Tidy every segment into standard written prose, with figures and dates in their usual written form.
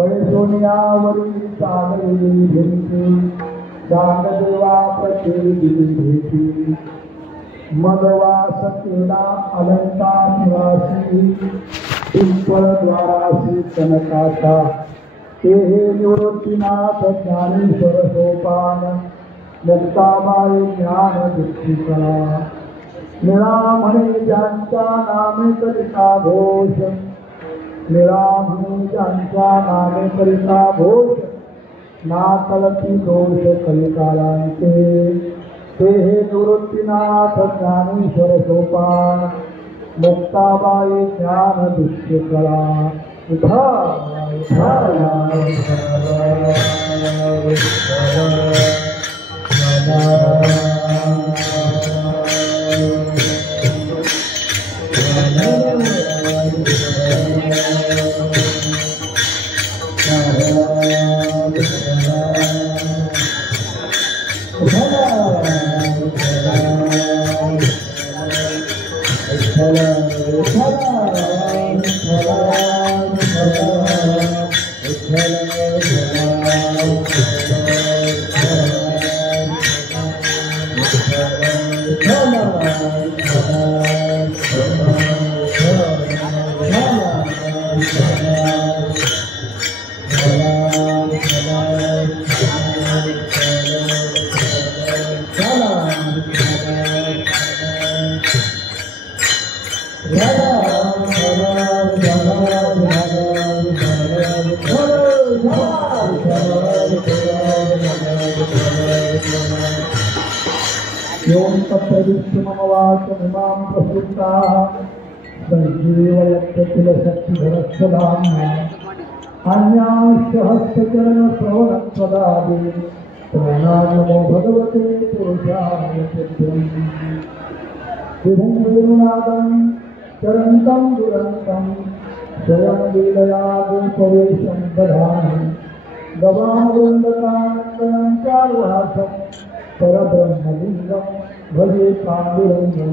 बळे सोनियावरी चालली भेटी दानदेवा प्रति भेटी मदवास केला अलंकार निवासी पिंपळ द्वारासी कनकाचा ते निवृत्तीनाथ ज्ञानेश्वर सोपान मुक्ताबाई ज्ञान दीक्षिका निळामणी ज्यांच्या नामे करिता घोष निळामणी ज्यांच्या नामे करिता घोष ना कलती दोष कलिकालांते ते निवृत्तीनाथ ज्ञानेश्वर सोपान मुक्ताबाई ज्ञान दीक्षिका मम प्रसुप्ता संजीवयत्तिलशक्तिधरस्वधाम अन्याश्चहस्तचरण श्रवणत्वदादि प्रणामो भगवते पुरुषाय विभुं वेणुनादं चरन्तं दुरन्तं स्वयं लीलया गोपवेशं दधामि गवावृन्दकानन्दं चारुहासं परब्रह्मलिङ्गं भजे पाण्डुरङ्गं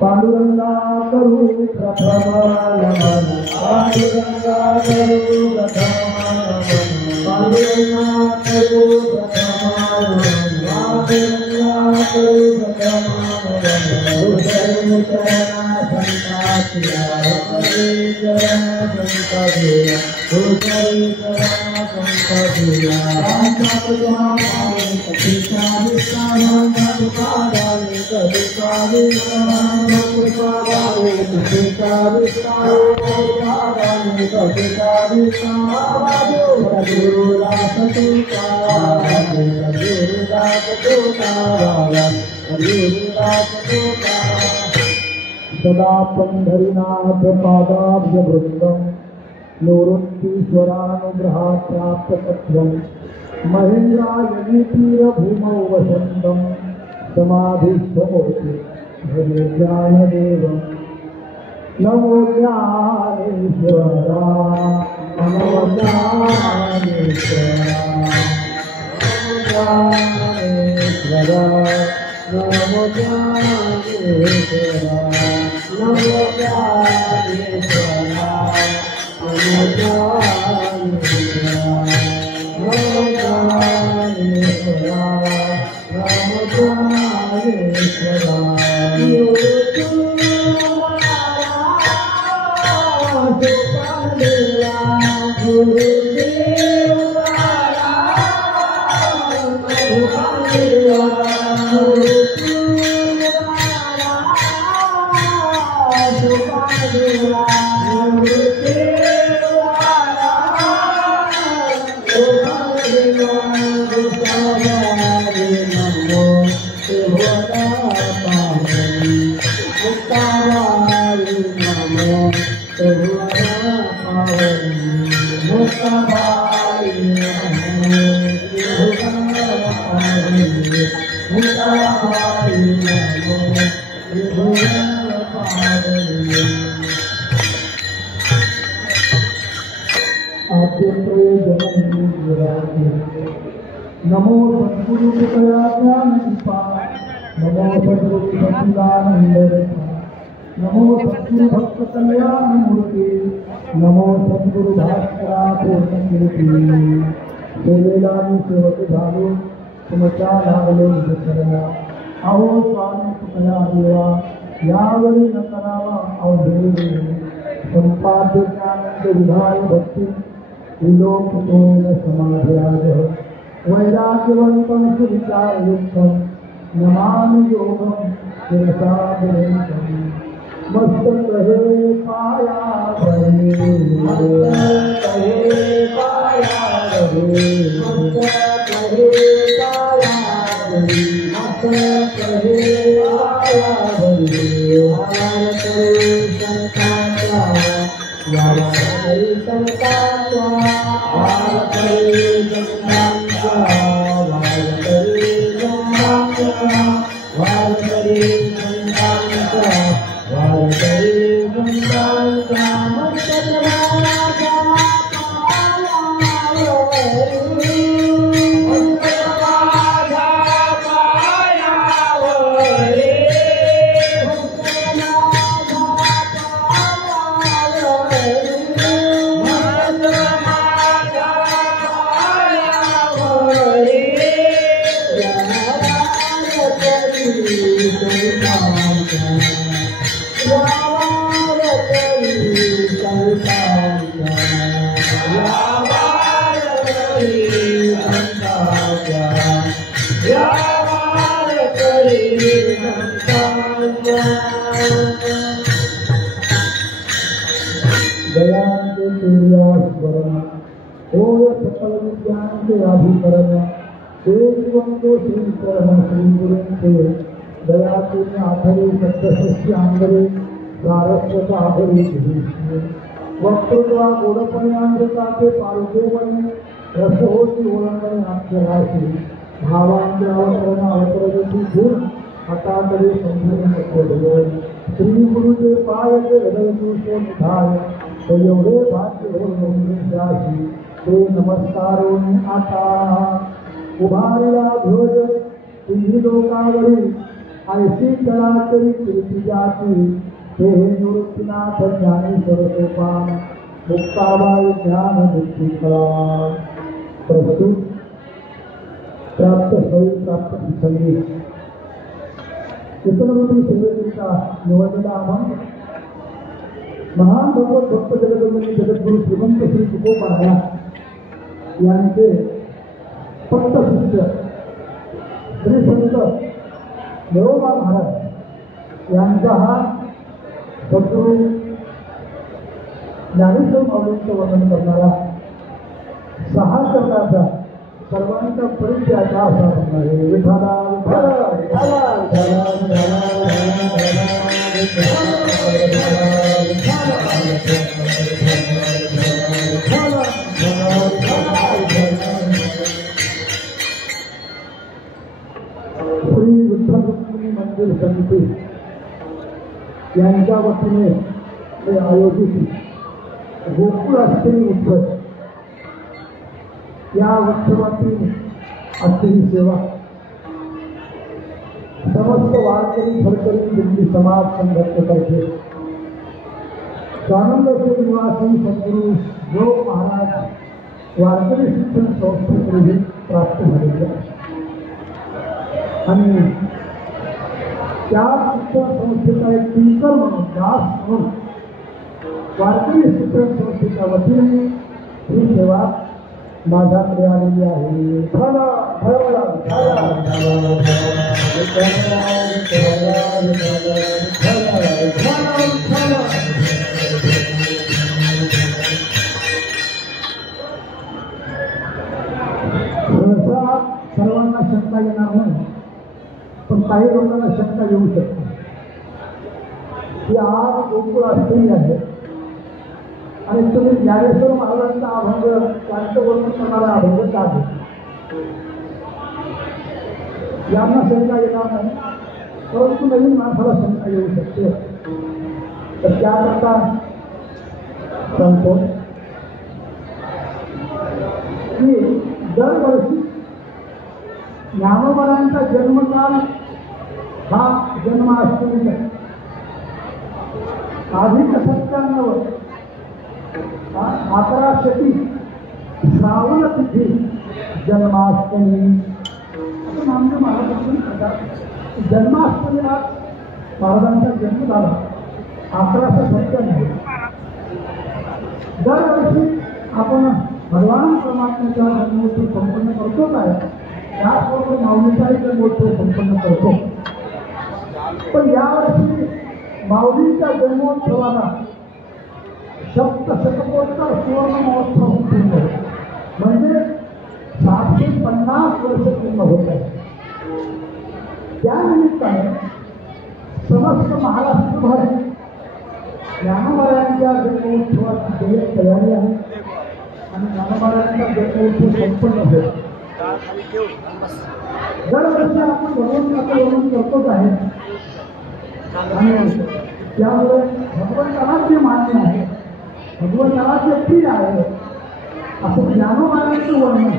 पाण्डुरङ्गा करू प्रथमानमन पाण्डुरङ्गा करू प्रथमानमन पाण्डुरङ्गा करू प्रथमानमन पाण्डुरङ्गा करू प्रथमानमन संतातिया हरे चरण संतातिया हरे चरण संतातिया रामचंद्र कपिता विष्णु भगवानी कपिता विष्णु कृपादारे कपिता विष्णु भगवानी कपिता विष्णु गुरुदास तुकारा गुरुदास तुकारा गुरुदास तुकारा सदा पंढरीनाथ पादाब्जवृन्दं निवृत्तीश्वरानुग्रहात् प्राप्तसत्त्वं महेन्द्रायणीतीरभूमौ वसन्तं समाधिस्थमूर्ति भजे ज्ञानदेवं नमो ज्ञानेश्वरा नमो ज्ञानेश्वरा नमो ज्ञानेश्वरा नमो ज्ञानेश्वरा नमो ज्ञानेश्वरा नमो ज्ञानेश्वरा नमो ज्ञानेश्वरा नमो सद्गुरु कृपया ज्ञान कृपा नमो सद्गुरु सच्चिदानंद नमो सद्गुरु भक्त कल्याण मूर्ती नमो सद्गुरु भास्करा पूर्णकीर्ती सेवेला मी सेवक झालो तुमच्या लागलो निजकरण अहो स्वामी तुमया देवा यावरी न करावा अवधेरी संपाद्य ज्ञानंद विधाय भक्ती विलोकितोन समाध्याय वैराग्यवंतं सुविचारयुक्तं नमामि योगं शिरसाग्रहितं मस्तक रहे पाया भरे मस्तक रहे पाया भरे मस्तक रहे पाया भरे मस्तक रहे पाया भरे वार करे संतांचा वार करे संतांचा वार करे संतांचा वार करे संतांचा वार करे संतांचा वार करे संतांचा मस्तक राजा वक्तृत्वा गोडपणे अंधकाचे पारुदेवने रस होती ओळंगणे अक्षराशी भावांचे अवतरण अवतरती गुण हताकडे संपूर्ण खोडले श्री गुरुचे पायचे हृदय तुझे निधाय तो एवढे भाग्य होऊन ते नमस्कारोनी आता उभारला ध्वज तिन्ही लोकांवरील ऐशी कळातरी कीर्ती जाती हे निवृत्तीनाथ ज्ञानेश्वर सोपान मुक्ताबाई ज्ञान मुक्ती कळा प्रस्तुत प्राप्त होई प्राप्त संगीत चित्रपती सेवेचा निवडलेला अभंग महान भगवत भक्त जगदगुरु जगद्गुरु श्रीमंत श्री तुकोबाराया यांचे भक्त शिष्य श्री संत देवोबा महाराज यांचा हा सद्गुरु ज्ञानेश्वर माऊलींचं वर्णन करणारा 6 चरणाचा सर्वांचा परिचयाचा असा म्हणणार आहे. विठाला श्री विठ्ठल रुक्मिणी मंदिर समिती यांच्या वतीने हे आयोजित गोकुळ अष्टमी उत्सव या उत्सवातील अष्टमी सेवा समस्त वारकरी फडकरी दिल्ली समाज संघटनेतर्फे स्वानंद निवासी सद्गुरू योग महाराज वारकरी शिक्षण संस्थेकडे प्राप्त झालेले आणि त्या शिक्षण संस्थेचा एक टीचर म्हणून दास म्हणून वारकरी शिक्षण संस्थेच्या वतीने ही सेवा माझ्याकडे आलेली आहे. सर्वांना शंका येणार नाही, पण काही लोकांना शंका येऊ शकते की आज गोकुळ अष्टमी आहे आणि तुम्ही ज्ञानेश्वर महाराजांचा अभंग त्यांचं वर्णन करणारा अभंग का आहे. यांना शंका येणार नाही, परंतु नवीन माणसाला शंका येऊ शकते. तर त्याकरता सांगतो की दरवर्षी ज्ञानोबांचा जन्मकाल हा जन्माष्टमीचा अधिक 97 1130 श्रावण तिथी जन्माष्टमी असं नामदेव महाराजांनी सांगतात. जन्माष्टमीला महाराजांचा जन्म झाला 1197. दरवर्षी आपण भगवान परमात्म्याचा जन्मोत्सव संपन्न करतोच आहे. त्याचबरोबर माऊलीचाही जन्मोत्सव संपन्न करतो. पण यावर्षी माऊलीच्या जन्मोत्सवाला सप्तशतकोत्तर सुवर्ण महोत्सव पूर्ण होतो. म्हणजे 750 वर्ष पूर्ण होत आहे. त्यानिमित्ताने समस्त महाराष्ट्रभर ज्ञानोबायांच्या जन्मोत्सवाची जय्यत तयारी आहे आणि ज्ञानोबायांचा जन्मोत्सव संपन्न होतो. दरवर्षी आपण भगवंताचं वर्णन करतोच आहे आणि त्यामुळे भगवंताला जे मान्य आहे, भगवंताला जे प्रिय आहे असं ज्ञानोबायांचं वर्णन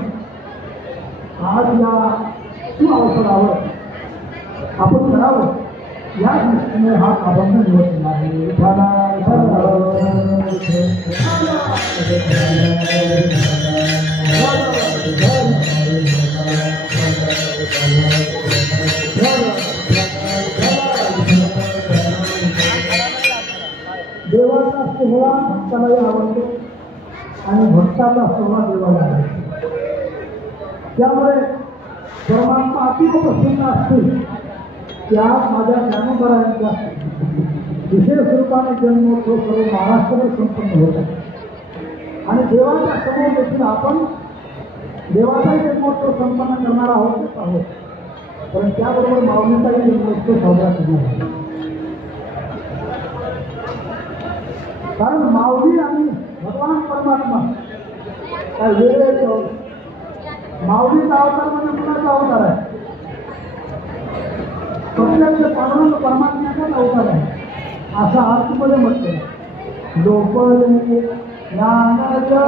आज या सुअवसरावर आपण करावं या दृष्टीने हा अभंग निवडला आहे. देवाचा सोहळा भक्तालाही आवडतो आणि भक्ताचा सोहळा देवाला आवडतो. त्यामुळे परमात्मा अतिशय प्रसन्न असतील त्या माझ्या ज्ञानोबायांच्या विशेष रूपाने जन्मोत्सव करून महाराष्ट्राला संपन्न होत आहे. आणि देवाच्या समोर देखील आपण देवाचाही जन्मोत्सव संपन्न करणार आहोत. पण त्याबरोबर माऊलीचाही जन्मोत्सव साजरा करणार आहोत. कारण माऊली आणि भगवान परमात्मा काय वेगळे माऊलीचा अवतार म्हणजे कुणाचा अवतार आहे? प्रत्यक्ष पांडुरंग परमात्म्याचाच अवतार आहे असा आरतीमध्ये म्हटलं. लोपले ज्ञानाच्या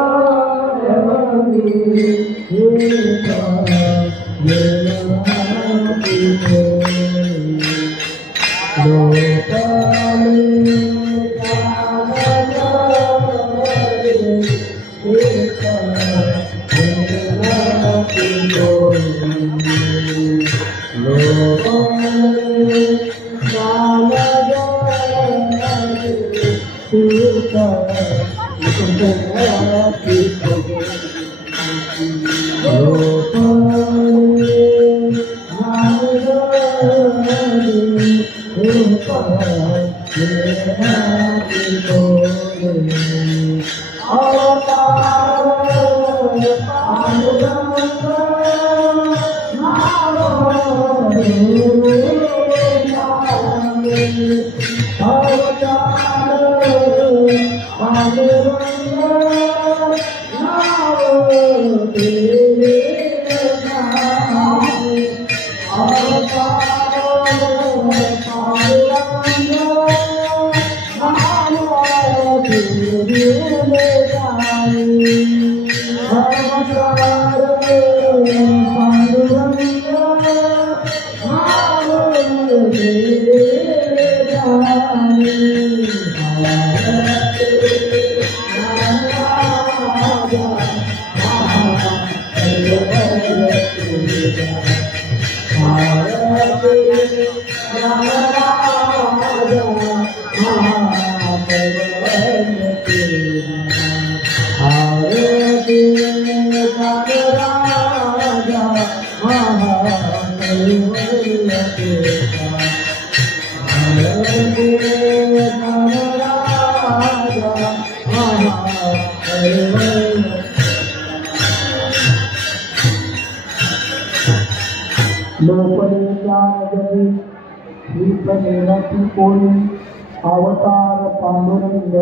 अवतार पांडुरंग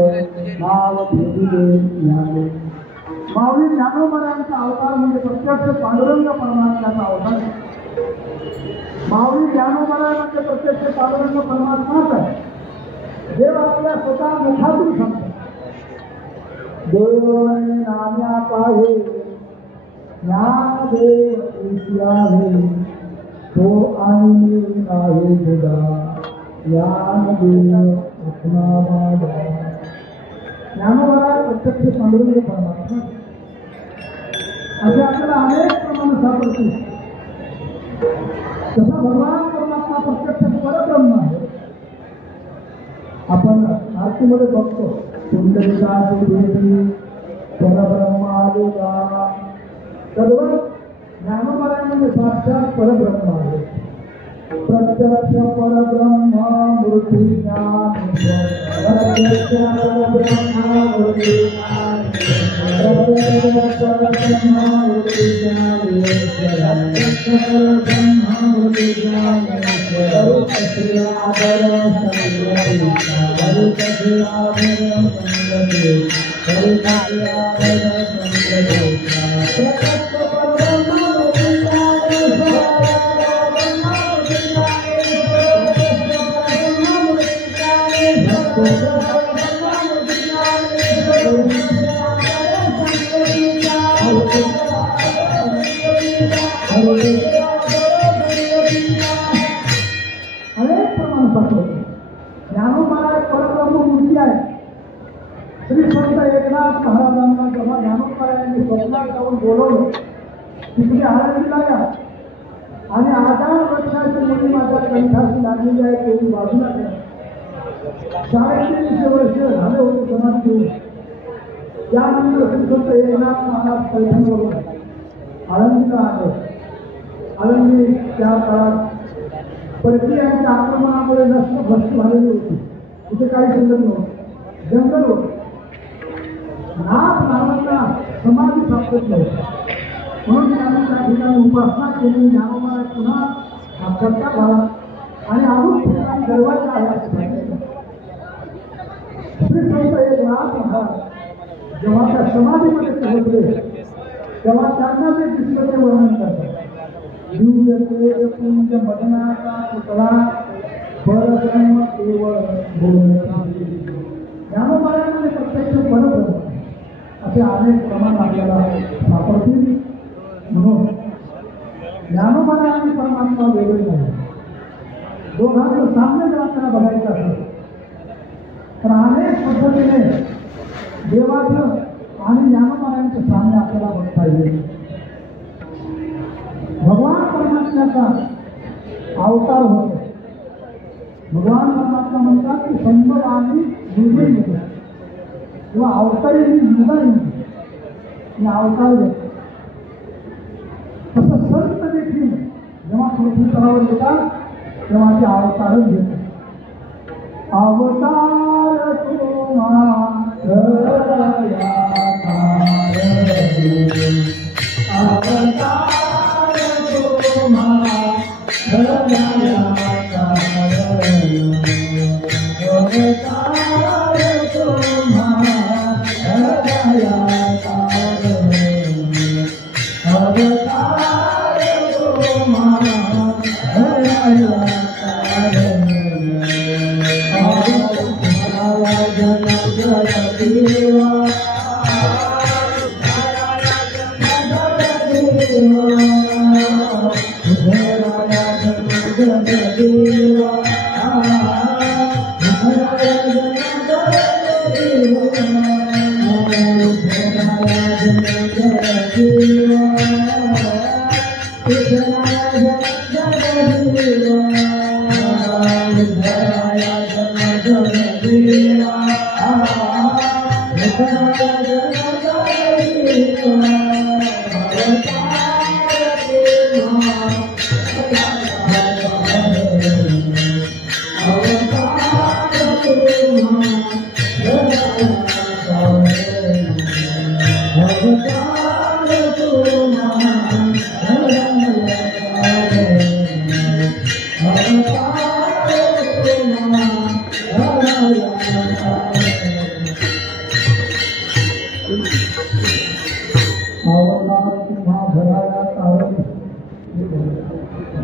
नाव भेदिले ज्ञाने. माऊली ज्ञानोबायांचा अवतार म्हणजे प्रत्यक्ष पांडुरंग परमात्म्याचा अवतार. माऊली ज्ञानोबा म्हणजे प्रत्यक्ष पांडुरंग परमात्माच आहे. देव आपल्या स्वतः मुखातून सांगतो. देव नाम्यात आहे ज्ञानदेव आहे तो आणि आहे तुझा ज्ञानदेव ज्ञानोबा प्रत्यक्ष पांडुरंग परमात्मा असे आपल्याला अनेक प्रमाणे सापडतील. तसा भगवान परमात्मा प्रत्यक्ष परब्रह्म आहे. आपण आरतीमध्ये बघतो कुंडलिकाची देवी परब्रह्म आलेला. सर्व ज्ञानोबारामध्ये साक्षात परब्रह्म आहे. प्रत्यक्ष परब्रह्म मूर्ती ज्ञान प्रत्यक्ष परब्रह्म मूर्ती ज्ञान प्रत्यक्ष परब्रह्म मूर्ती ज्ञान प्रत्यक्ष परब्रह्म मूर्ती ज्ञान स्वरूप श्री आदर संगती स्वरूप श्री आदर संगती स्वरूप श्री आदर संगती प्रत्यक्ष परब्रह्म मूर्ती ज्ञान ज्ञानोबा परब्रह्म मूर्ती आहे. श्री संत एकनाथ महाराजांना जेव्हा ज्ञानोबारायांनी स्वप्नात जाऊन बोलवलं तिकडे आळंदीला या आणि 1000 वर्षाची मुली माझ्या कंठाशी लागलेली आहे तेवढी बाजूला करा. 350 वर्ष झाले होते समाधी घेऊन. त्यानंतर श्री संत एकनाथ महाराज पैठणवरून आळंदीला आले. आळंदी त्या काळात परकीयांच्या आक्रमणामुळे नष्ट भ्रष्ट झालेली होती. तिथे काही शिल्लक नव्हतं, जंगल होतं. नाथ नावांना समाधी सापडत नव्हती. म्हणून त्यांनी त्या ठिकाणी उपासना केली. ज्ञानोबा पुन्हा करता झाला आणि अजून ठिकाणी दरवाजा आहे असं सांगितलं. श्री संत एकनाथ महाराज जेव्हा त्या समाधीमध्ये पोहोचले तेव्हा त्यांना जे दिसलं ते वर्णन करतात. दिव्य पुंज मदनाचा पुतळा परब्रह्म केवळ बोलण्याची. ज्ञानोबारायांमध्ये प्रत्यक्ष परब्रह्म असे अनेक प्रमाण आपल्याला सापडतील. म्हणून ज्ञानोबा आणि परमात्मा वेगळे नाही. दोघांचं साम्य जर आपल्याला बघायचं असेल तर अनेक पद्धतीने देवाचं आणि ज्ञानोबारायांचं साम्य आपल्याला बघता येईल. भगवान परमात्म्याचा अवतार होतो. भगवान परमात्मा म्हणतात की संभव आणि निर्भय किंवा अवतारी निर्भय अवतार घेतो. तसं संत देखील जेव्हा पृथ्वी तलावर येतात तेव्हा ते अवतारच घेतात. अवतार तुम्हा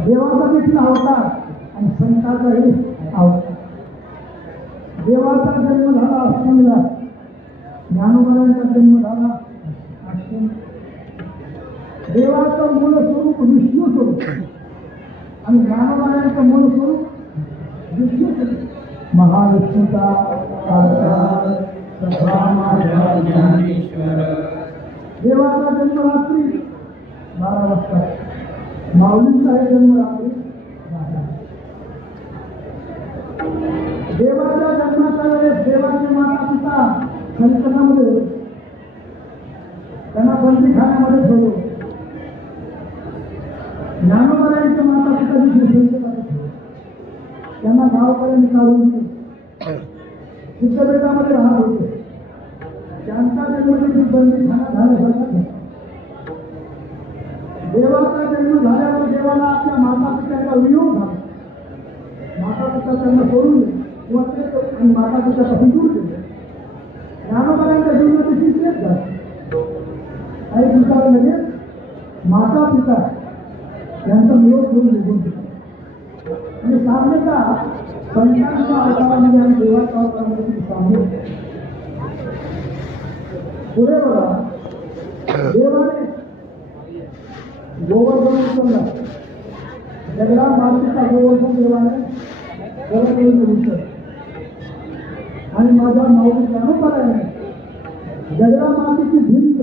देवाचा देखील अवतार आणि संताचाही अवतार. देवाचा जन्म झाला अष्टमीला, ज्ञानोबारायांचा जन्म झाला अष्टमी. देवाचं मूळ स्वरूप विष्णू स्वरूप आणि ज्ञानोबारायांचं मूळ स्वरूप विष्णू स्वरूप. महाविष्णूचा साक्षात सखा माझा ज्ञानेश्वर. देवाचा जन्म रात्री 12 वाजता, माऊलींचा हे जन्म रात्री 12. देवाच्या जन्माच्या वेळेस देवाचे माता पिता संकटामध्ये होते, त्यांना बंदीखान्यामध्ये ठेवलं. ज्ञानोबारायांच्या माता पिता संकटामध्ये ठेवलं, त्यांना गावपर्यंत काढून सिद्धपेठामध्ये राहत होते. त्यांचा जन्म बंदीखाना झाल्यासारखा. देवाचा जन्म झाल्यावर देवाला आपल्या माता पित्याचा वियोग झाला. माता पिता त्यांना सोडून दिले किंवा ते आणि माता पित्यापासून दूर केले. ज्ञानोबारांच्या जीवनाची तेच झालं. काही दिवसावर लगेच माता पिता यांचा वियोग करून निघून गेला. आणि साम्यता संतांच्या अवतारामध्ये आणि देवाच्या अवतारामध्ये साम्य. पुढे बघा, देवाने गोवर्धन उचलला. जगला मातीचा गोवर्धन देवाने परत येऊन उचलला. आणि माझ्या माऊली ज्ञानोबाराने जगला मातीची भिंत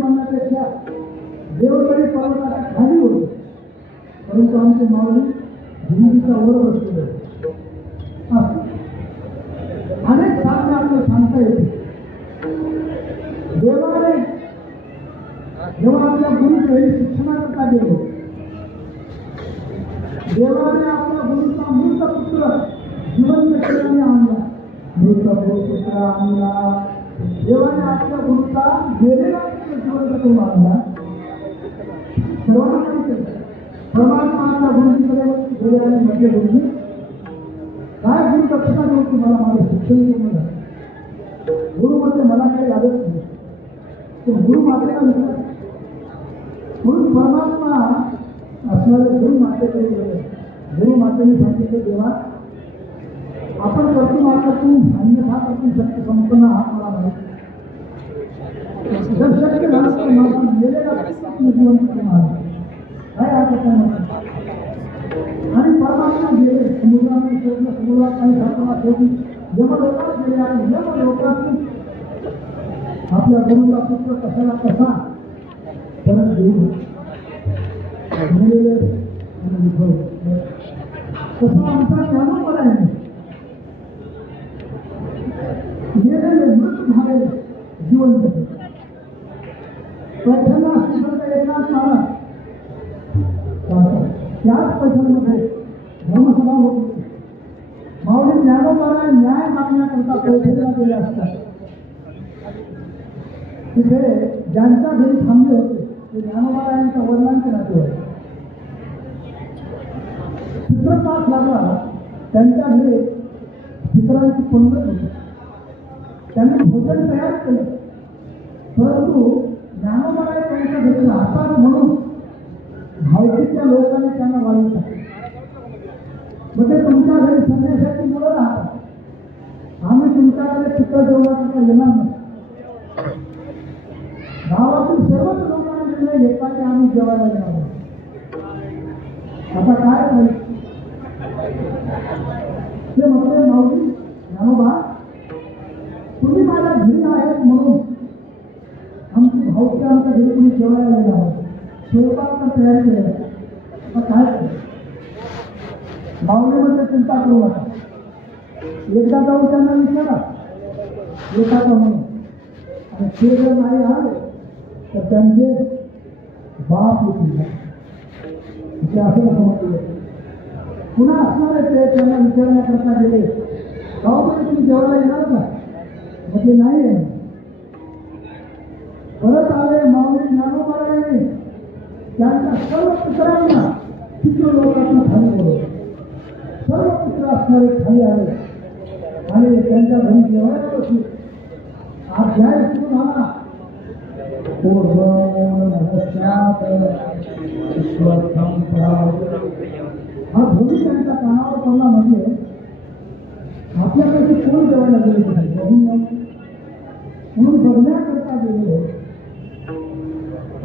म्हणण्यापेक्षा देवतरी पर्वताच्या खाली होते, परंतु आमचे माऊली हिंदीचा वर बसलेले. अनेक सामने आपल्याला सांगता येते. देवाने जेव्हा आपल्या गुरुच्या शिक्षणाकरता गेलो, देवाने आपल्या गुरुचा मृत पुत्र जिवंत केल्याने आणला. मृत पुत्र आणला. देवाने आपल्या गुरुचा गेलेला पुत्र जिवंत करून आणला. सर्वांना माहिती आहे, परमात्मा आपल्या गुरुजीकडे गेल्याने म्हटले, गुरुजी काय गुरु दक्षता देऊ तुम्हाला, माझं शिक्षण पूर्ण झालं. गुरु म्हणजे मला काही लागत नाही, तो गुरु मातेला मिळाला. म्हणून परमात्मा असणारे गुरु मातेकडे गेले. गुरु मातेने सांगितले, देवा आपण करतो मात्र तू अन्यथा करतो शक्ती संपन्न हा मला माहिती. जर शक्य झालं तर माझा गेलेला जिवंत केला काय हरकत नाही. आणि परमात्मा गेले, समुद्राने शोधलं, समुद्रात काही घटना शोधली, यमलोकात गेले आणि यमलोकातून आपल्या गुरुचा पुत्र कशाला कसा परत घेऊन तसा आमचा ज्ञानोबा आहे. गेलेले मृत झालेले जिवंत पैठणला श्रीमंत एकनाथ महाराज त्याच पैठणमध्ये धर्मसभा होत होती. माऊली ज्ञानोबाला न्याय मागण्याकरता पैठणला गेले असतात. तिथे ज्यांच्या घरी थांबले होते ते ज्ञानोबा यांच्या वडिलांचे नाते होते. चित्रपाट लागला त्यांच्या घरी चित्रांची पंगत होती. त्यांनी भोजन तयार केलं, परंतु ज्ञानोबाराय त्यांच्या घरी राहतात म्हणून भावकीच्या लोकांनी त्यांना वाढवून टाकले. म्हणजे तुमच्या घरी संन्यासाची मुलं राहतात, आम्ही तुमच्याकडे चित्र जेवणाकरता येणार नाही. गावातील सर्वच लोकांना निर्णय घेतला की आम्ही जेवायला येणार नाही. आता काय नाही ते म्हटले, माऊली ज्ञानोबा तुम्ही माझ्या घरी आहेत म्हणून आमची भावकी आमच्या घरी तुम्ही जेवायला येणार, स्वयंपाक तयारी केली. आता काय माऊलीमध्ये चिंता करू नका, एकदा जाऊन त्यांना विचारा येतात म्हणून, आणि ते जर नाही आले तर त्यांचे बाप येतील. ते असं समजले. पुन्हा असणारे ते त्यांना विचारण्याकरता गेले, गावामध्ये तुम्ही जेवायला येणार का? म्हणजे नाही आहे. परत आले माऊली ज्ञानोबारायांनी त्यांच्या सर्व पुत्रांना चित्र लोकांना खाली बोलवले. सर्व पुत्र असणारे खाली आले आणि त्यांच्या घरी जेवायला बसले. अध्याय सुरू झाला. हा ध्वनी त्यांच्या कानावर पडला. म्हणजे आपल्याकडे कोण जेवायला गेले म्हणून बघण्याकरता गेले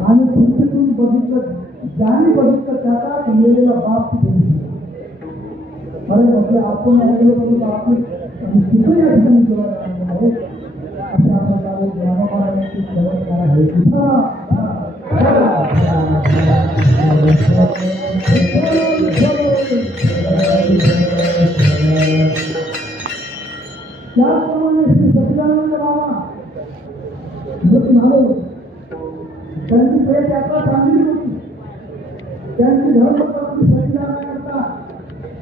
आणि खिडकीतून बघितलं, ज्याने बघितलं त्याचा गेलेला बाप बघितला. अरे म्हणजे आपण आपली तिथे या ठिकाणी जेवायला आहे. अशा प्रकारे ज्ञानोबारायांची चमत्कार आहे. त्याचप्रमाणे श्री सच्चिदानंद बाबा झाले. त्यांची प्रेम यात्रा चांगली होती. त्यांची धर्मपत्नी सच्चिदानंदाकरता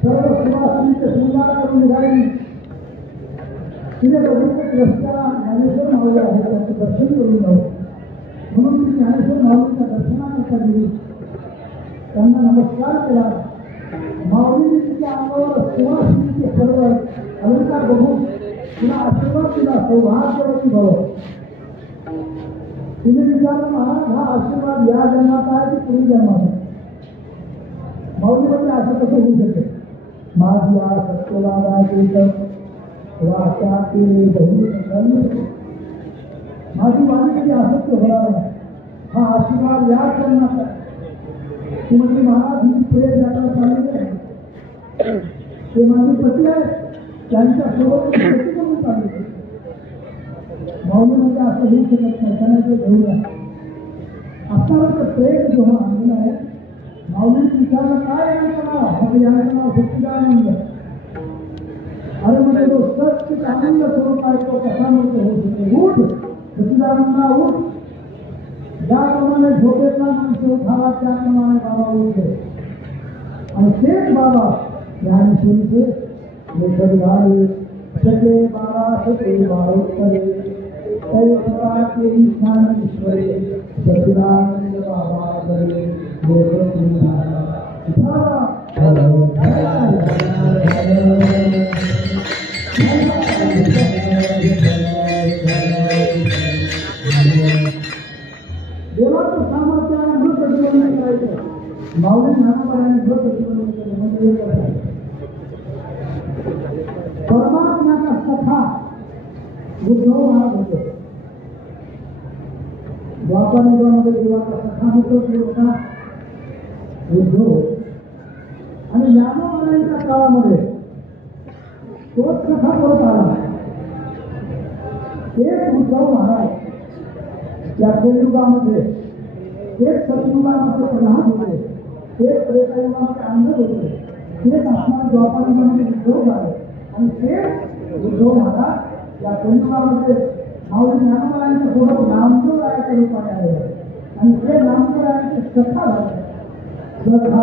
सर्व सुवासिनीचे शृंगार करून निघाली. तिने बघितलं रस्त्याला ज्ञानेश्वर माऊली आहे, त्यांचं दर्शन करून जाऊ म्हणून ती ज्ञानेश्वर माऊलीच्या दर्शनाकरता गेली. त्यांना नमस्कार केला. माऊलीने तिच्या अंगावर सुवासिनीचे सर्व अलंकार बघून तिला आशीर्वाद दिला, सौभाग्यवती भव. तिने विचारलं, महाराज हा आशीर्वाद या जन्माचा आहे की पुढील जन्माचा? माऊली म्हणजे असं कसं होऊ शकते? माझी आ सत्यवादाची माझी वाणी कधी असत्य होणार नाही. हा आशीर्वाद या जन्माचा. ती म्हणजे महाराज ही प्रेम यात्रा चालली आहे, ते माझे पती आहे, त्यांच्यासोबत पती करून चालली. माऊली म्हणजे असं होऊ शकत नाही, त्यांना ते घेऊया. आतापर्यंत प्रेम जेव्हा आणलेलं आहे, माऊलीने विचारलं काय यांचं नाव? म्हणजे यांचं नाव सच्चिदानंद. अरे म्हणजे तो सच्चित आनंद स्वरूप आहे, तो कसा म्हणतो होऊ शकते? उठ सच्चिदानंदा उठ. ज्याप्रमाणे झोपेचा माणूस उठावा त्याप्रमाणे बाबा उठले. आणि तेच बाबा ज्ञानेश्वरीचे लेखक झाले. सगळे बारा सगळे बारोत्तरे कैलासाचे ज्ञानेश्वरी सच्चिदानंद बाबा झाले. देवाचं सामर्थ्य आणि मृत प्रतिबंधन करायचं. माऊली ज्ञानोबारायांनी मृत प्रतिबंधन केलं. म्हणजे एक आहे परमात्म्याचा सखा उद्धव महाराज होते. द्वापर युगामध्ये देवाचा सखा होतो होता उद्धव. आणि ज्ञानोबारायांच्या काळामध्ये तोच सखा परत आला. एक उद्धव महाराज या कलियुगामध्ये, एक सतयुगामध्ये प्रल्हाद होते, एक त्रेतायुगामध्ये अंधक होते, तेच असणारे द्वापारयुगामध्ये उद्धव झाले. आणि तेच उद्धव महाराज या कलियुगामध्ये माऊली ज्ञानोबारायांच्या सोबत नामदेवरायाच्या रूपाने आले. आणि ते नामदेवरायांचे सखा झाले. सखा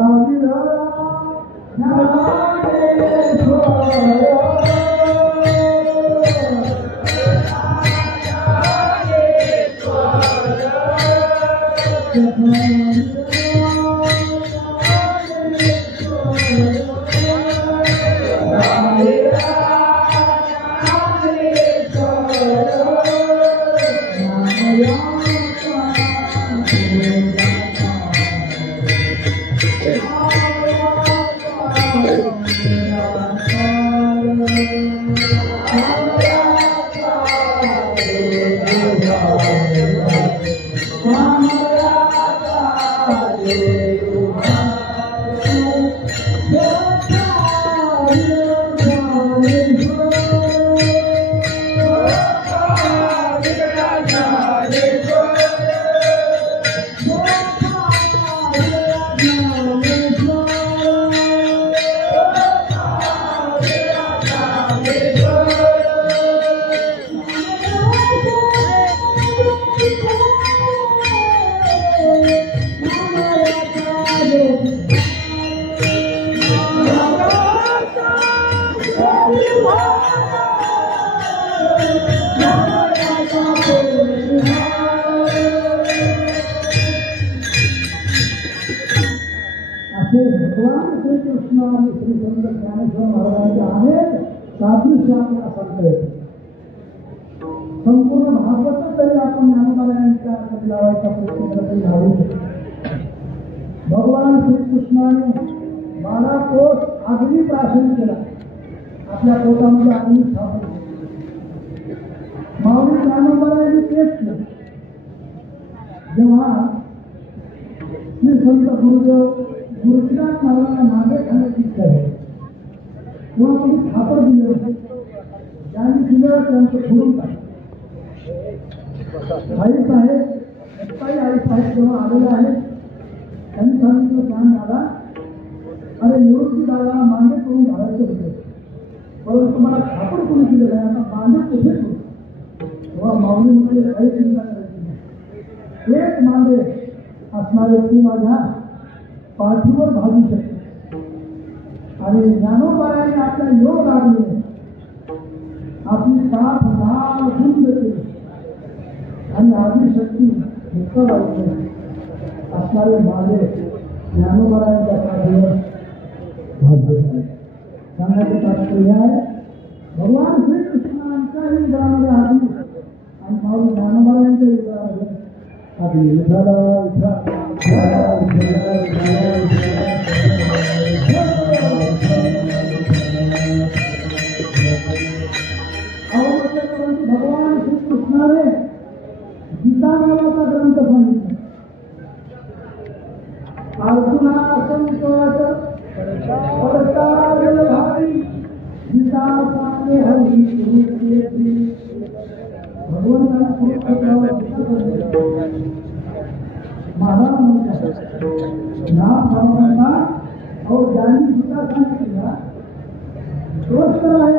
भगवान श्रीकृष्ण आणि श्री संत ज्ञानेश्वर महाराजांचे अनेक सादृश्य आपल्याला सांगता येते. संपूर्ण भागवत तरी आपण ज्ञानोबायांच्या लावायचा प्रयत्न तरी लावू शकतो. भगवान श्रीकृष्णाने 12 कोस अग्नी प्राशन केला, आपल्या पोटामध्ये अग्नी स्थापन केली. माऊली ज्ञानोबायांनी तेच केलं. जेव्हा श्री संत गुरुदेव गुरुनाथ महाराजांना मागे खाण्याची इच्छा आहे तेव्हा तुम्ही खापर दिले होते. ज्यांनी दिलं त्यांचं सोडून टाकलं. आई साहेब जेव्हा आलेले आहेत त्यांनी सांगितलं, ज्ञान दादा अरे निवृत्ती दादा मांडे करून घालायचे होते, परंतु मला खापर कोणी दिलेलं आहे, आता मांडे कुठे करू. तेव्हा माऊलीमध्ये काही चिंता करायची नाही. एक मांडे असणारे तू माझ्या पाठीवर भाजू शकते. आणि ज्ञानोबायांनी आपल्या योग लागले, आपली पाठ लाल गुंड केली आणि आदिशक्ती मुक्त लावली असणारे मांडे ज्ञानोबायांच्या पाठीवर भाजले. सांगायचे तात्पर्य आहे, भगवान श्रीकृष्णांच्या युगामध्ये आधी आणि माऊली ज्ञानोबायांच्या युगामध्ये आधी भगवान श्रीकृष्णाने गीता नावाचा ग्रंथ सांगितला. अर्जुना संतोष गीता सांगणे हरी भगवंताने महाराज म्हणतात नाम भगवंता और ज्ञानी गीता सांगितली ना तोच तर आहे.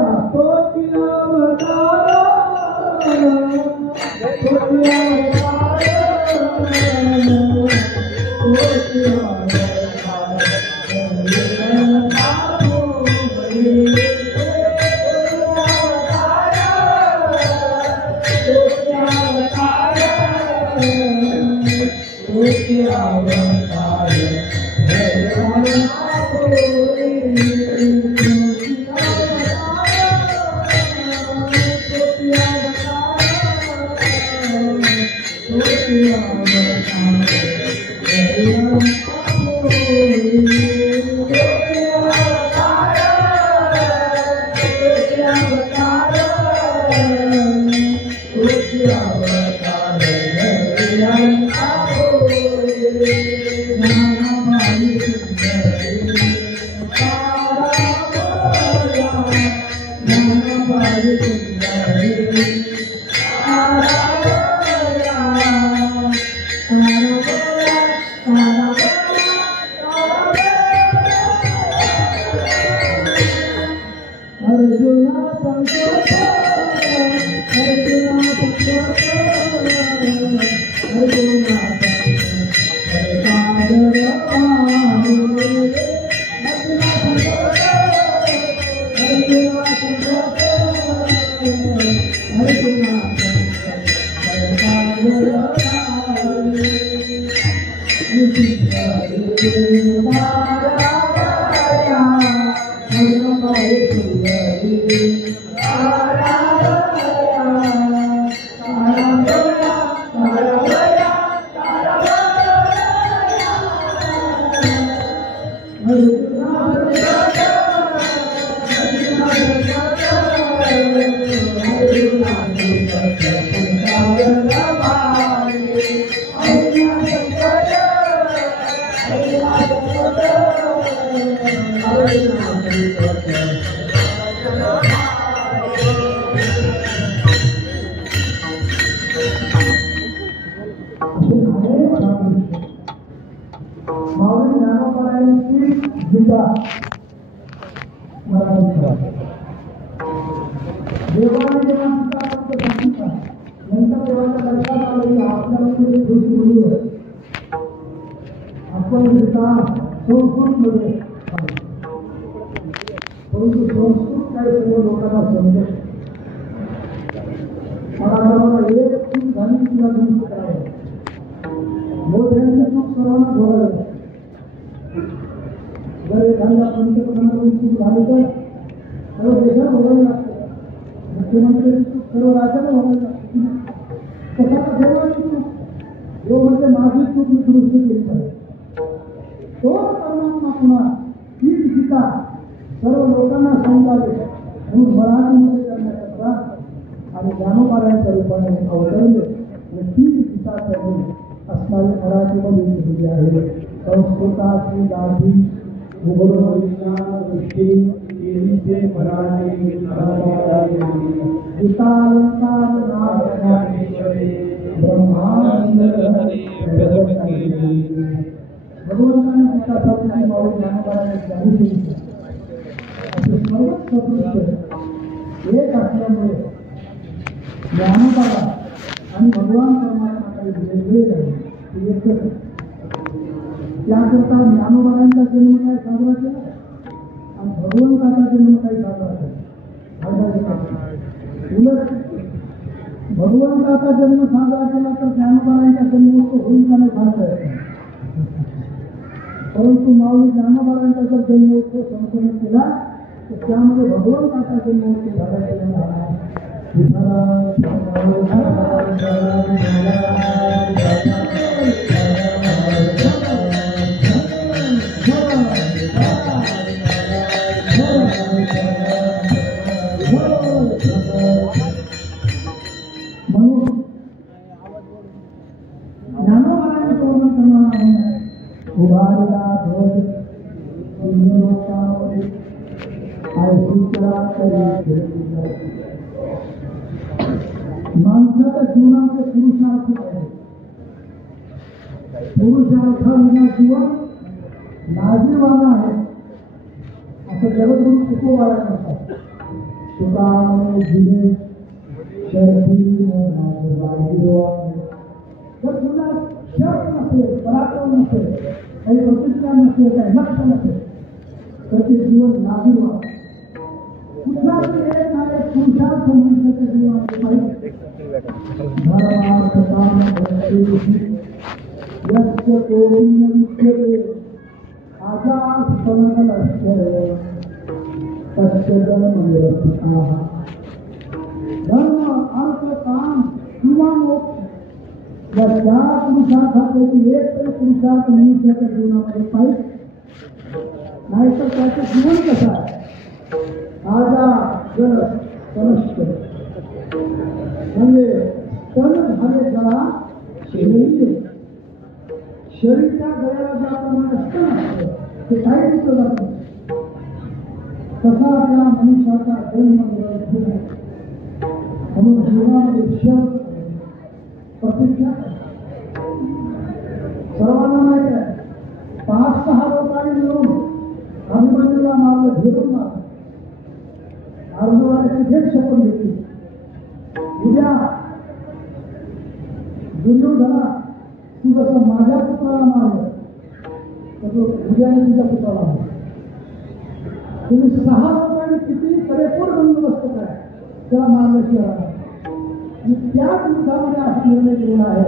तो केलेली चूक सर्व राज्याला व्हायला स्वतःचा देवाची चूक जो म्हणजे माझी चूक मी दुरुस्त केली पाहिजे तो परमात्मा पुन्हा ही गीता सर्व लोकांना समजावे म्हणून मराठीमध्ये करण्याकरता आणि ज्ञानोबारायांच्या रूपाने अवतरले आणि तीच गीता त्यांनी असणारी मराठीमध्ये लिहिलेली आहे. संस्कृताची गाठी भूगोल विज्ञान दृष्टी केलीचे मराठी गीतालंकार ब्रह्मानंद भगवंताने गीता स्वतःची माऊली ज्ञानोबाराने जाहीर केली असे सर्वच सदृश्य एक असल्यामुळे ज्ञानोबाला आणि भगवान परमात्मा काही वेगळे आहे ते एकच. त्याकरता ज्ञानोबारांचा जन्म काय साजरा केला आणि भगवंताचा जन्म काही साजरा केला. उलट भगवंताचा जन्म साजरा केला तर ज्ञानोबारांचा जन्मोत्सव होईल का नाही सांगता येत नाही. परंतु माऊली ज्ञानोबारांचा जर जन्मोत्सव संपन्न केला तर त्यामध्ये भगवंताचा जन्मोत्सव झाला केलेला आहे. म्हणून ज्ञानोबारांचे वर्णन करणारा आहे उभारला ध्वज इंद्रलोकामध्ये माणसाच्या जीवनामध्ये पुरुषार्थ पाहिजे. पुरुषार्थाविना जीवन लाजीवाना आहे असं जगद्गुरु तुकोबाला म्हणतात. तुकाने दिले शर्ती जर तुला शर्त नसेल पराक्रम नसेल काही प्रतिज्ञा नसेल काही लक्ष नसेल तर ते जीवन लाजीवान कुठला तरी एक ना एक पुरुषार्थ मनुष्याच्या जीवनात पाहिजे. धर्म अर्थ काम किंवा मोक्ष या चार पुरुषार्थापैकी एक तरी पुरुषार्थ मनुष्याच्या जीवनामध्ये पाहिजे. नाहीतर त्याचं जीवन कसं आहे आजा जल कनिष्ठ म्हणजे तन झाले जरा शरीर शरीरच्या गळ्याला ज्याप्रमाणे स्तन असतं ते काही दिसलं जात नाही तसा त्या मनुष्याचा जन्म म्हणून जीवनामध्ये शब्द प्रतिज्ञा सर्वांना माहिती आहे. 5-6 लोकांनी मिळून अभिमन्यूला मारलं घेऊन मारलं. अर्जुनाने तिथेच शपथ घेतली उद्या दुर्योधना तू जसं माझ्या पुत्राला मारलं तसं उद्याने तुझ्या पुत्राला मारलं. तुम्ही 6 लोकांनी किती कडेपूर बंदोबस्त काय त्याला मारल्याशिवाय आणि त्याच युद्धामध्ये असा निर्णय केलेला आहे.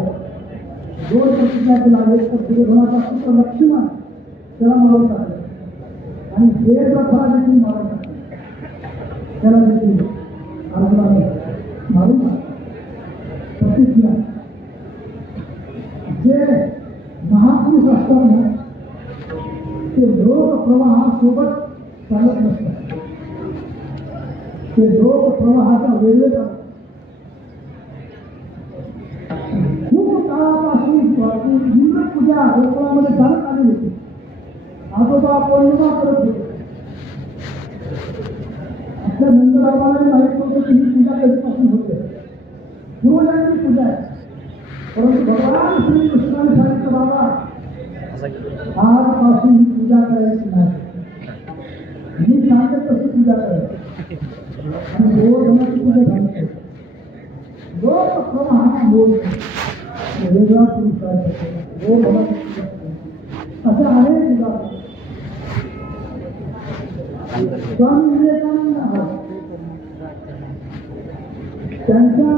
2 प्रतिज्ञा केला. एक तर दुर्योधनाचा पुत्र लक्ष्मण त्याला मारून टाकले आणि देवरथाला देखील मारून टाकले. त्याला देखील अर्जुनाने मारून प्रतिज्ञा जे महापुरुष असतात ना ते लोक प्रवाहासोबत चालत नसतात. ते लोक प्रवाहाचा वेगळे चालतात. खूप काळापासून इंद्र पूजा गोकुळामध्ये चालत आली होती. आजोबा पौर्णिमा करत होते. आपल्या नंदबाबाला माहीत होतं की ही पूजा कधीपासून होते. पूर्वजांची पूजा आहे. परंतु भगवान श्रीकृष्णाने सांगितलं बाबा आजपासून ही पूजा करायची नाही. मी सांगत तशी पूजा करायची आणि गोवर्धनाची पूजा सांगते. लोक प्रवाह वेगळा पुरुषार्थ गोवर्धनाची असं आहे तुझा. स्वामी विवेकानंद त्यांच्या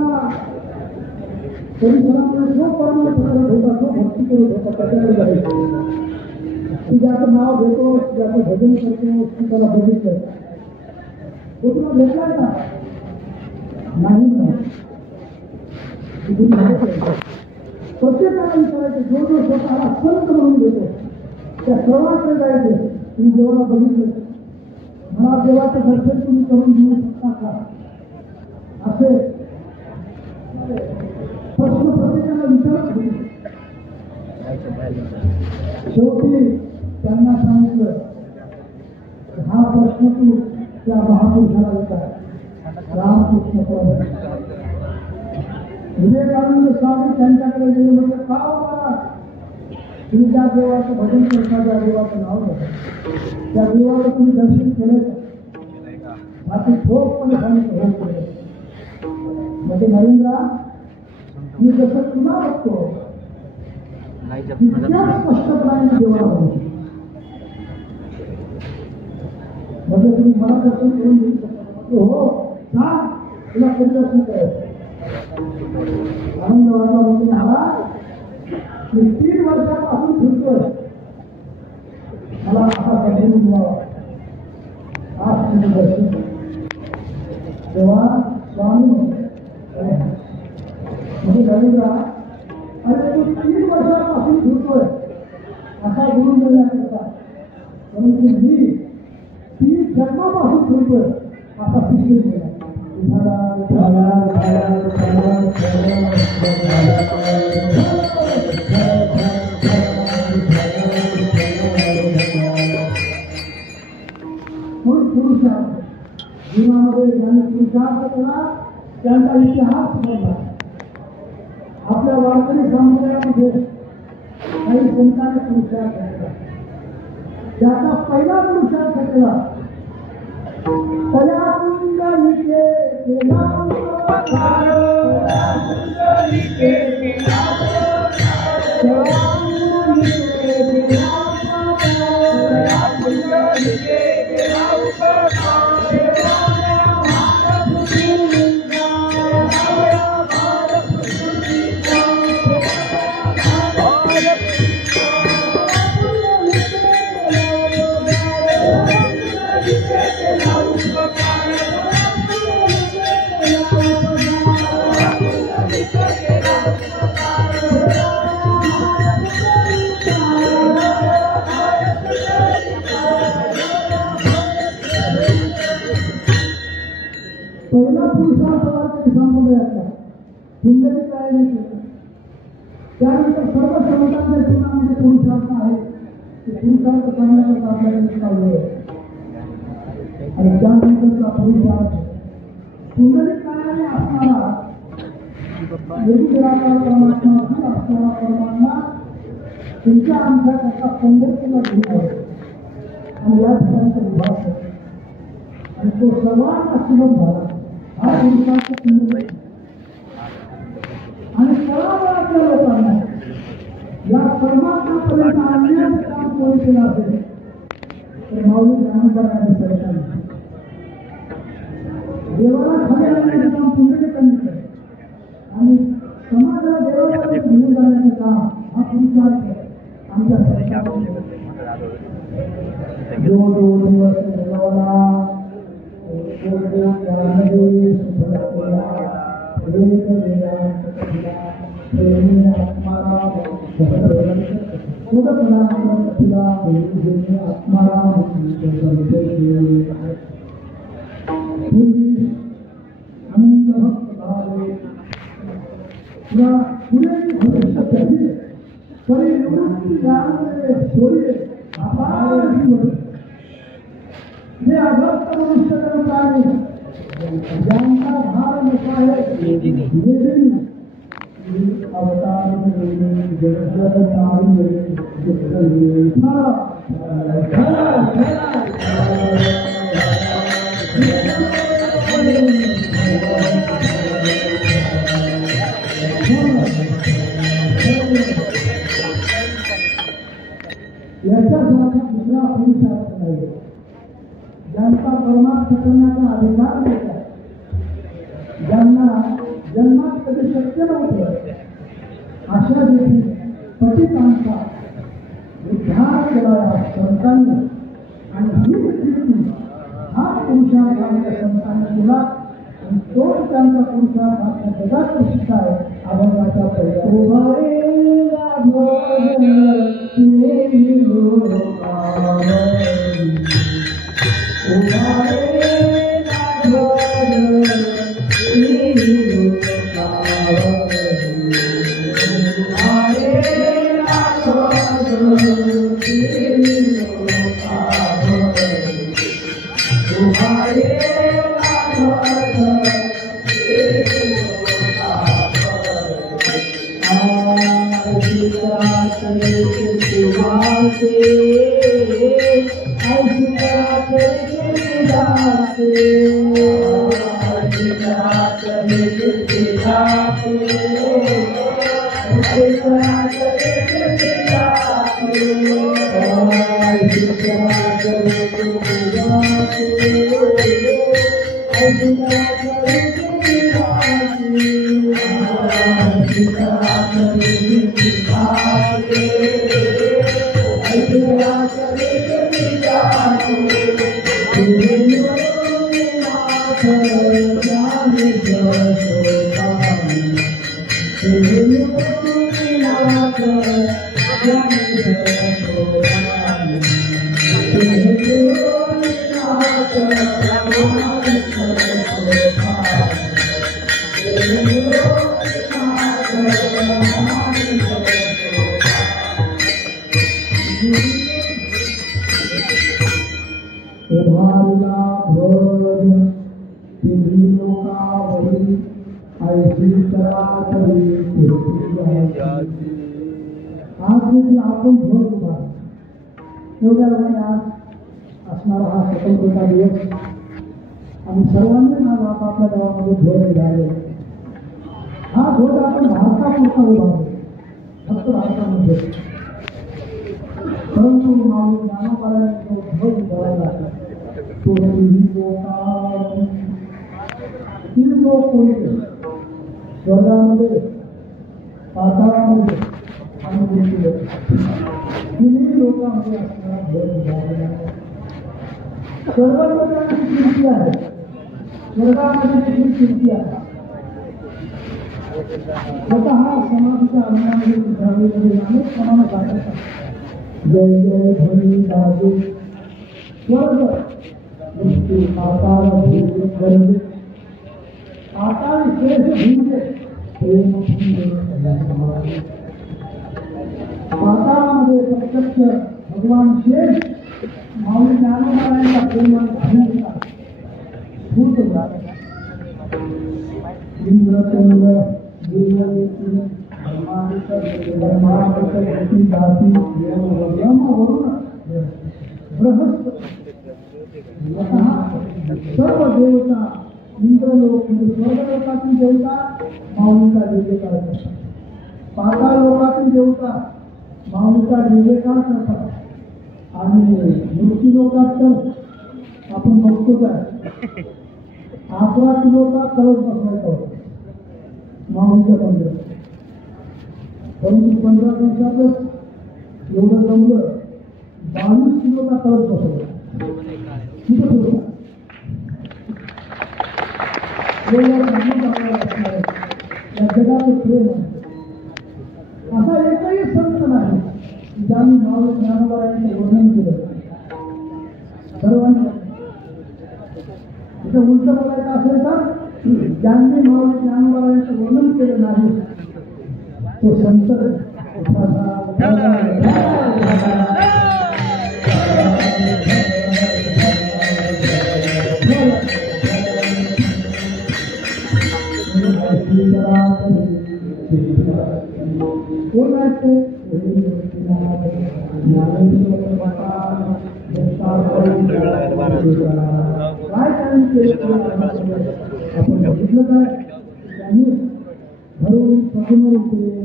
परिसरामध्ये जो कर्म करत होता तो भक्ती करत होता त्याच्याकडे जायचं. तू ज्याचं नाव घेतो ज्याचं भजन करतो तू त्याला बघितलं तो तुला भेटलाय का नाही प्रत्येकाला विचारायचे जो जो स्वतःला संत म्हणून घेतो त्या सर्वांकडे जायचे. तुम्ही देवाला बघितलं मला देवाचं दर्शन तुम्ही करून घेऊ शकता का असे प्रश्न प्रत्येकाला विचारत होते. शेवटी त्यांना सांगितलं हा प्रश्न तू त्या महापुरुषाला विचार रामकृष्ण विवेकानंद स्वामी त्यांच्याकडे गेले म्हणजे का होता तुम्ही त्या देवाचं भजन करता त्या देवाचं नाव घेता त्या देवाला तुम्ही दर्शन केलं बाकी ठोकपणे सांगितलं हो केलं म्हणजे नरेंद्रा मी जसं तुला बघतो तितक्याच स्पष्टपणाने देवाला बघतो म्हणजे तुम्ही मला दर्शन करून घेऊ शकता हो सांग तुला कधी दर्शन करायचं आनंद वाटला म्हणजे महाराज मी 3 वर्षापासून फिरतोय मला असा संदेश मिळावा आज तुम्ही दर्शन तेव्हा स्वामी म्हणजे रवींद्रा अरे तू 3 वर्षापासून फिरतोय असा गुरु मिळण्याकरता परंतु मी 3 जन्मापासून फिरतोय असा शिष्य मिळाला. पुरुषार्थ जीवनामध्ये ज्यांनी पुरुषार्थ केला त्यांचा इतिहास बनला. आपल्या वारकरी समुदायामध्ये काही संतांनी पुरुषार्थ केला. त्याचा पहिला पुरुषार्थ केला तया पुंडलिके केला उपकार पुंडलिके केला तया पुंडलिके केला पुंडलिके केला उपकार पहिला पुरुषार्थ समुदायाचा हिंदवी काय नाही केला. त्यानंतर सर्व संतांच्या जीवनामध्ये पुरुषार्थ आहे ते पुरुषार्थ करण्याचा आपल्याला चालू आहे आणि त्यानंतरचा पुरुषार्थ कुंडलिक कायाने असणारा निराकार परमात्मा असणारा परमात्मा तुमच्या अंतराचा पंढरपूरला घेऊन आहे आणि या ठिकाणचा विभाग आहे आणि तो सर्वांना सुलभ झाला. हा पुरुषार्थ कुंडलिक आणि तळागाळातल्या लोकांना या परमात्म्यापर्यंत आणण्याचं काम कोणी केलं असेल तर माऊली ज्ञानोबा सरकार देवाला खाली आणण्याचं काम पुंडलिकांनी केलं आणि समाजाला देवाला घेऊन जाण्याचं काम हा पुरुषार्थ आमच्या सरकारने जो दिवस जगवला हे अभक्त मनुष्य कर्मचारी ज्यांचा भार मोठा आहे अवतार याच्यासारखा दुसरा पुरुषार्थ नाही ज्यांचा परमार्थ करण्याचा अधिकार नाही ज्यांना जन्मात कधी शक्य नव्हतं अशा देखील पतितांचा उद्धार केला संतांनी आणि ही कीर्ती हा पुरुषार्थ आमच्या संतांनी केला आणि तो त्यांचा जगात प्रसिद्ध आहे अभंगाच्या पहिल्या असणारा हा स्वतंत्रता दिवस आणि सर्वांनी आज आपापल्या गावामध्ये ध्वज उभारले. हा ध्वज आपण भारतापुरता उभारलो, फक्त भारतामध्ये. परंतु माऊली ज्ञानोबाने जो ध्वज उभारला तो तीन लोक कोणी स्वर्गामध्ये, पाताळामध्ये आणि पृथ्वीवर तिन्ही लोकांमध्ये असणारा ध्वज उभारलेला आहे. स्वर्गामध्ये कीर्ती आहे, स्वर्गामध्ये देखील कीर्ती आहे. स्वतः समाधीच्या अंगामध्ये विचारलेले अनेक प्रमाणे सांगतात जय जय ध्वनी राजे स्वर्ग दृष्टी पाताळ गरजे पाताळ शेष भिंजे प्रेम पाताळामध्ये प्रत्यक्ष भगवान शेष माऊली ज्ञानोबारायांच्या प्रेमाने घालण्याचा स्फूर्त झाला. इंद्रचंद्र सर्व देवता इंद्रलोक म्हणजे स्वर्गलोकातील देवता माऊलीचा जयजयकार करतात. पाताळ लोकातील देवता माऊलीचा जयजयकार करतात. आणि मृत्यू लोकात तर आपण बघतोच आहे 11 किलोचा कळस बसवायचा होता माऊलीच्या मंदिरात. परंतु 15 दिवसातच एवढं जमलं 22 किलोचा कळस बसवला. या जगाचं प्रेम आहे. असा एकही संत नाही ज्यांनी माऊली ज्ञानोबारायांचे वर्णन केलं. सर्वांनी इथं उलट बोलायचं असेल तर ज्यांनी माऊली ज्ञानोबारायांचं वर्णन केलं नाही तो संत कोण आहे काय आपण बघितलं काय त्यांनी घरून सगुण केले.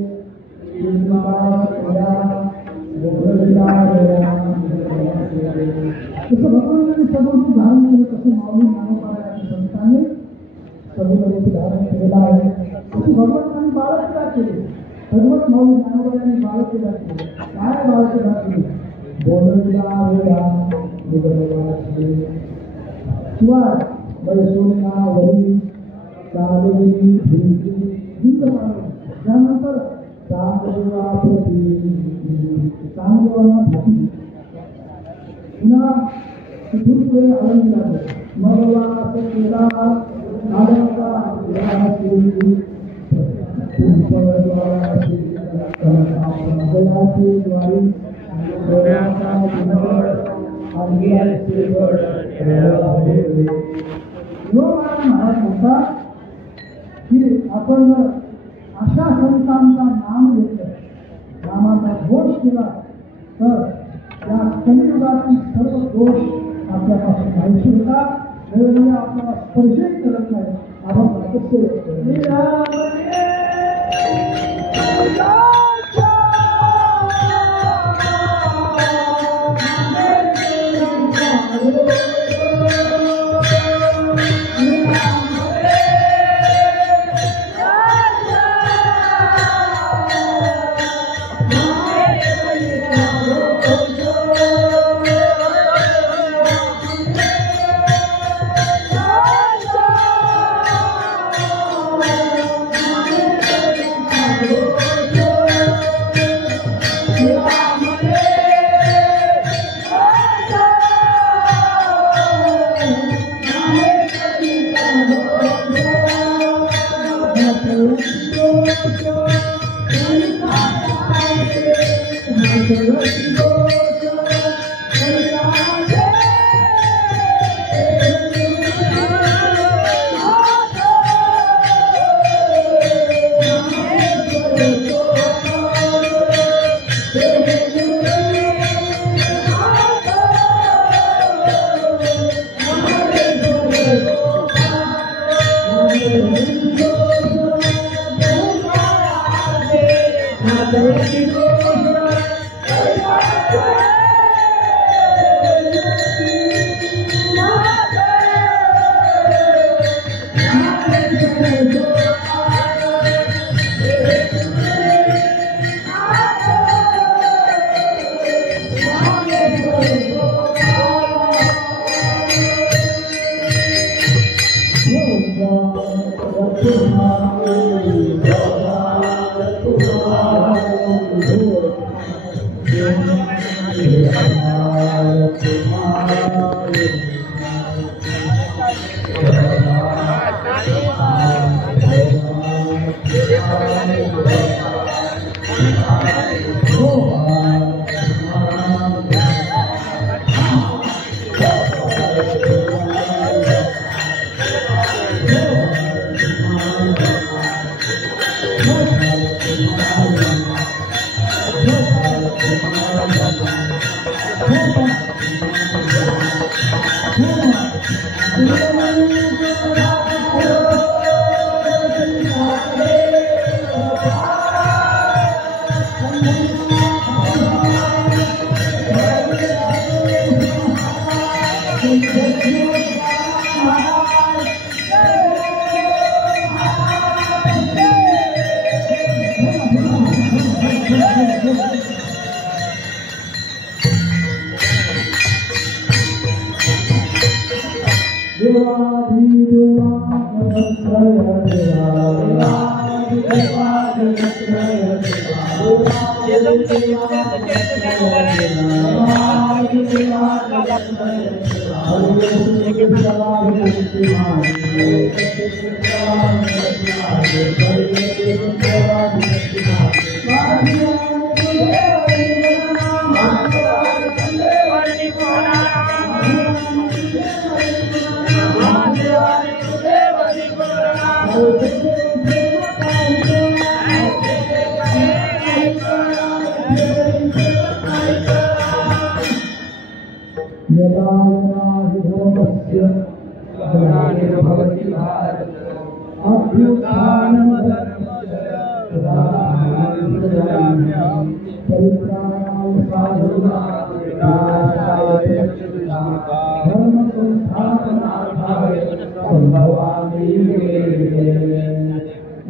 तसं भगवानाने सगुण धारण केलं तसं माऊली ज्ञानोबारायांच्या संतांनी सगुण धारण केलेलं आहे. तशी भगवंतांनी बाळकेला केले. भगवत माऊली ज्ञानोबारायांनी बाळकेला केले. काय बाळकेला केले? शिवाय बैसोना वरी चार त्यानंतर पुन्हा तिथून पुढे आनंद झाले मला असं केला म्हणतात की आपण अशा संतांचा नाम घेतलं नामाचा घोष केला तर या कलियुगातील सर्व दोष आपल्यापासून नाहीशी होतात वेळोवेळी आपल्याला स्पर्शही करत नाही आपण कसे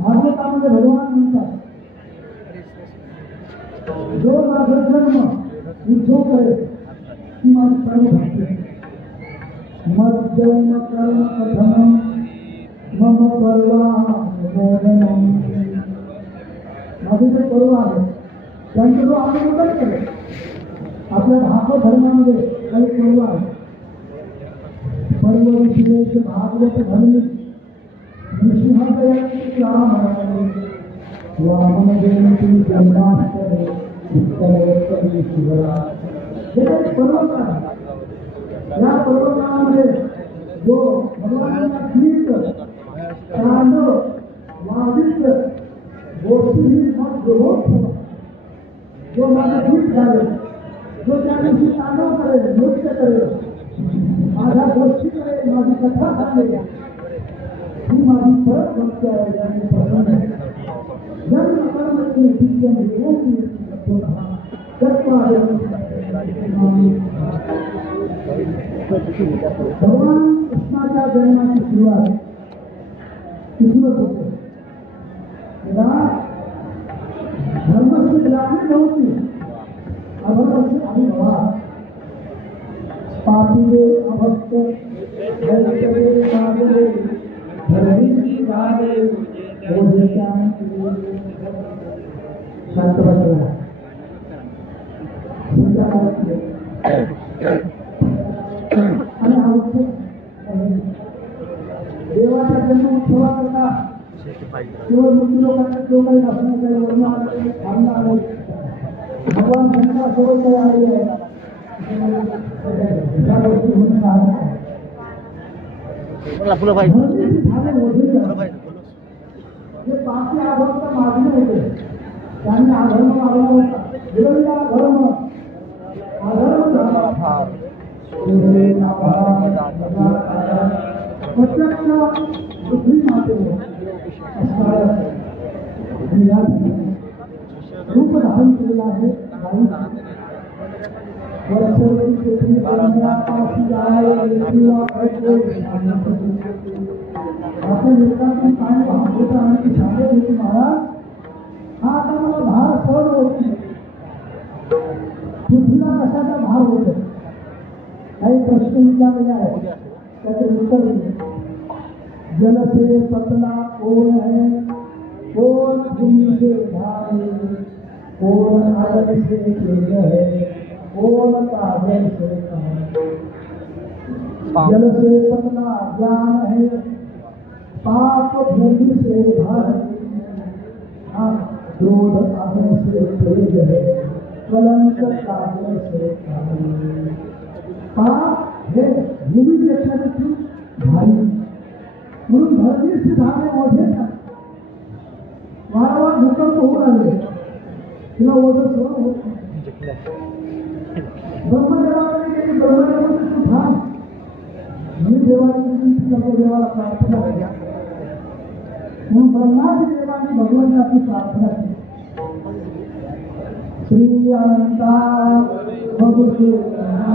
भागवतामध्ये भगवान म्हणतात जो माझा धर्म उद्धव करे ती माझी सर्व भक्ती मज्जन्म कर्म कथम मम परवा माझे जे पर्व आहे त्यांचा जो आम्ही उल्लेख केले आपल्या भागवत धर्मामध्ये काही पर्व आहे. पर्व विशेष भागवत धर्मी नृसिंह राम वामन जयंती जन्माष्टमी उत्तरोत्तरी शिवरात्र हे काही पर्व आहे. या पर्वकाळामध्ये जो भगवानांना गीत तांडव वादित गोष्टी जो माझे गीत झाले जो त्या दिवशी तांडव करेल नृत्य करेल माझ्या गोष्टी करेल माझी कथा सांगेल ही माझी परत भक्ती आहे. ज्यांनी प्रसन्न जन्म कर्मची दिव्य निरोगी भगवान कृष्णाच्या जन्माची सुरुवात तिथूनच होते. धर्मची ग्रामी नव्हती अधर्मची आविर्भाव पापीले अभक्त आणि देवाच्या जन्म उत्सवाकरता केवळ मृत्यू लोकांना जो काही असणं काही वर्ण आले भगवान शंकरासोबत काही आलेले आहे त्या गोष्टी म्हणून जे पापी अभक्त मागणे होते त्यांनी अधर्म मागला होता. विरोधीला धर्म अधर्म झाला प्रत्यक्ष पृथ्वी मातेने रूप धारण केलेलं आहे. आपण एकांती पाणी वाहत होता आणि सांगत होती महाराज हा आता मला भार सहन होत नाही. पृथ्वीला कशाचा भार होतो काही प्रश्न विचारलेले आहेत त्याचे उत्तर दिले. जल से पतला कौन है कौन भूमि से भारी कौन आदर से तेज है कौन काजल से जल से पतला ज्ञान है पाप भूमि से भारी क्रोध आदर से तेज है कलंक काजल से पाप हे भूमीपेक्षा देखील भारी म्हणून धरतीची झाडे मोठे वारंवार भूकंप होऊ लागले तिला ओझं सहन होत नाही. ब्रह्मदेवाने गेली ब्रह्मदेवाने तू थांब मी देवाला प्रार्थना केली म्हणून ब्रह्मादी देवाने भगवानला आपली प्रार्थना केली. श्री अनंता मधुसूदना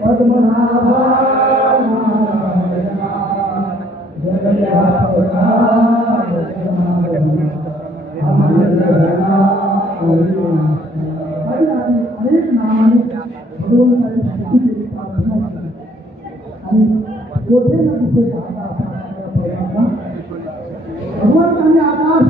पद्मनाभा अनेक नामाने भगवंताची स्तुती केली प्रार्थना केली आणि कोठे ना तिथे भगवंताने आकाश